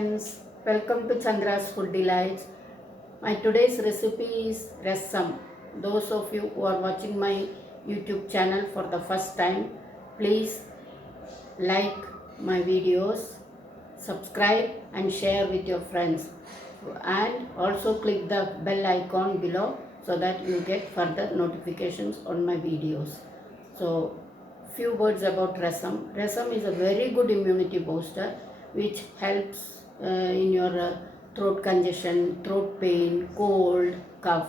friends, welcome to Chandra's Food Delights. My today's recipe is rasam. Those of you who are watching my YouTube channel for the first time, please like my videos, subscribe and share with your friends, and also click the bell icon below so that you get further notifications on my videos. So few words about rasam. Rasam is a very good immunity booster which helps in your throat congestion, throat pain, cold, cough.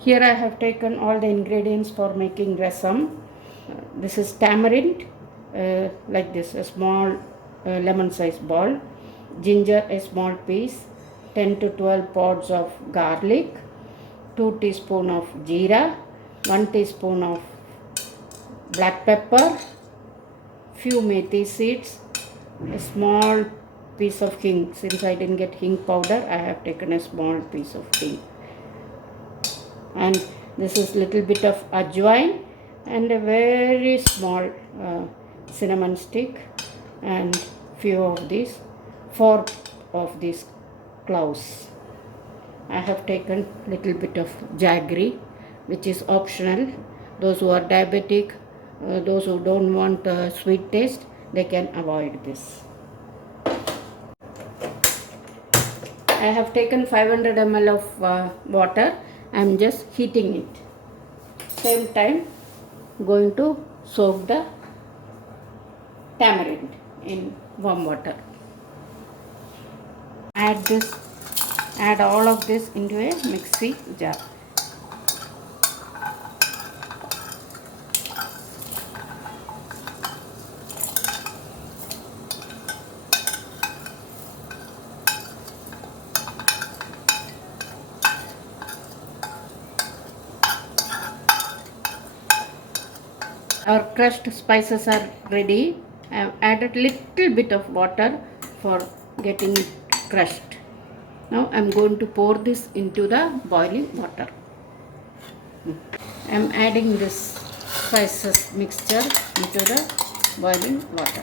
Here I have taken all the ingredients for making rasam. This is tamarind, like this, a small lemon sized ball, ginger a small piece, 10 to 12 pods of garlic, 2 teaspoon of jeera, 1 teaspoon of black pepper, few methi seeds, a small piece of hing. Since I didn't get hing powder, I have taken a small piece of hing. And this is little bit of ajwain and a very small cinnamon stick and few of these, 4 of these cloves. I have taken little bit of jaggery, which is optional. Those who are diabetic, those who don't want sweet taste, they can avoid this. I have taken 500 ml of water. I am just heating it. Same time going to soak the tamarind in warm water. Add all of this into a mixie jar. Our crushed spices are ready. I have added little bit of water for getting it crushed. Now I am going to pour this into the boiling water. I am adding this spices mixture into the boiling water.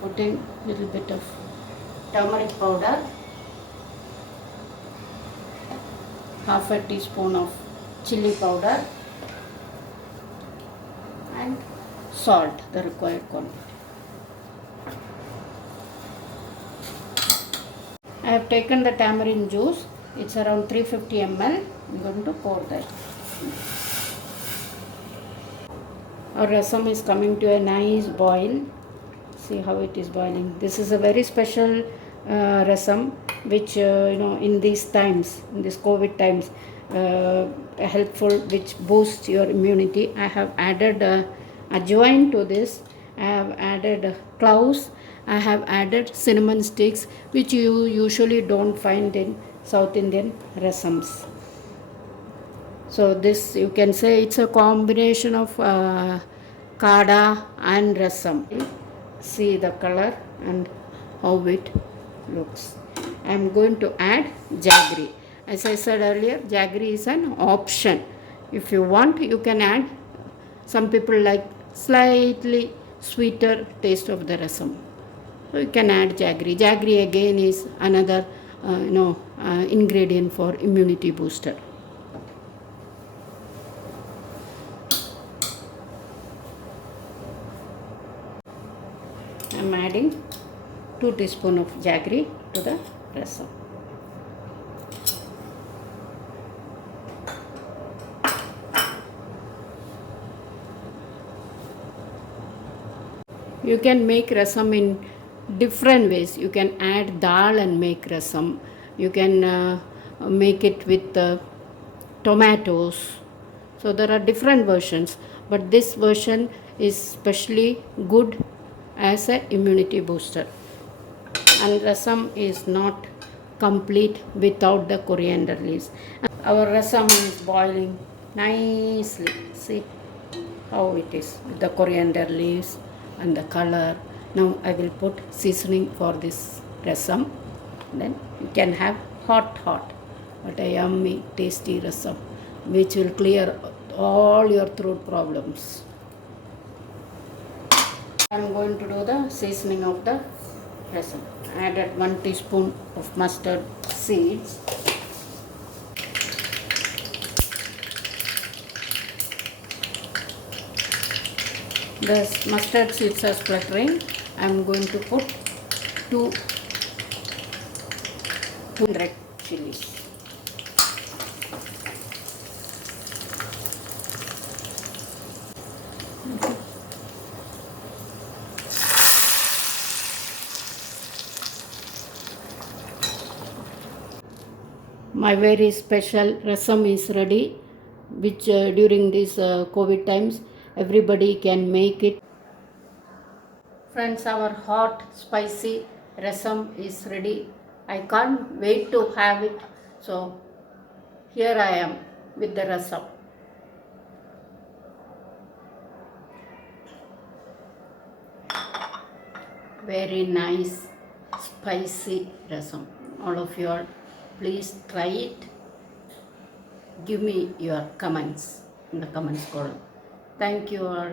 Putting little bit of turmeric powder, half a teaspoon of chili powder and salt, the required quantity. I have taken the tamarind juice, it's around 350 ml. I'm going to pour that. Our rasam is coming to a nice boil. See how it is boiling. This is a very special rasam which in these times, in these COVID times, helpful, which boosts your immunity. I have added ajwain to this. I have added cloves. I have added cinnamon sticks, which you usually don't find in South Indian rasams. So this, you can say, it's a combination of kada and rasam. See the color and how it looks. I am going to add jaggery. As I said earlier, jaggery is an option. If you want, you can add. Some people like slightly sweeter taste of the rasam, so you can add jaggery. Jaggery again is another ingredient for immunity booster. I am adding 2 teaspoons of jaggery to the rasam. You can make rasam in different ways. You can add dal and make rasam. You can make it with tomatoes. So there are different versions, but this version is especially good as an immunity booster. And rasam is not complete without the coriander leaves. Our rasam is boiling nicely. See how it is with the coriander leaves and the color. Now I will put seasoning for this rasam. Then you can have hot, but a yummy, tasty rasam, which will clear all your throat problems. I am going to do the seasoning of the rasam. I added 1 teaspoon of mustard seeds. The mustard seeds are spluttering. I am going to put two red chilies. My very special rasam is ready, which during these COVID times everybody can make it. Friends, our hot spicy rasam is ready. I can't wait to have it. So here I am with the rasam. Very nice spicy rasam. All of you all, please try it. Give me your comments in the comments column. Thank you all.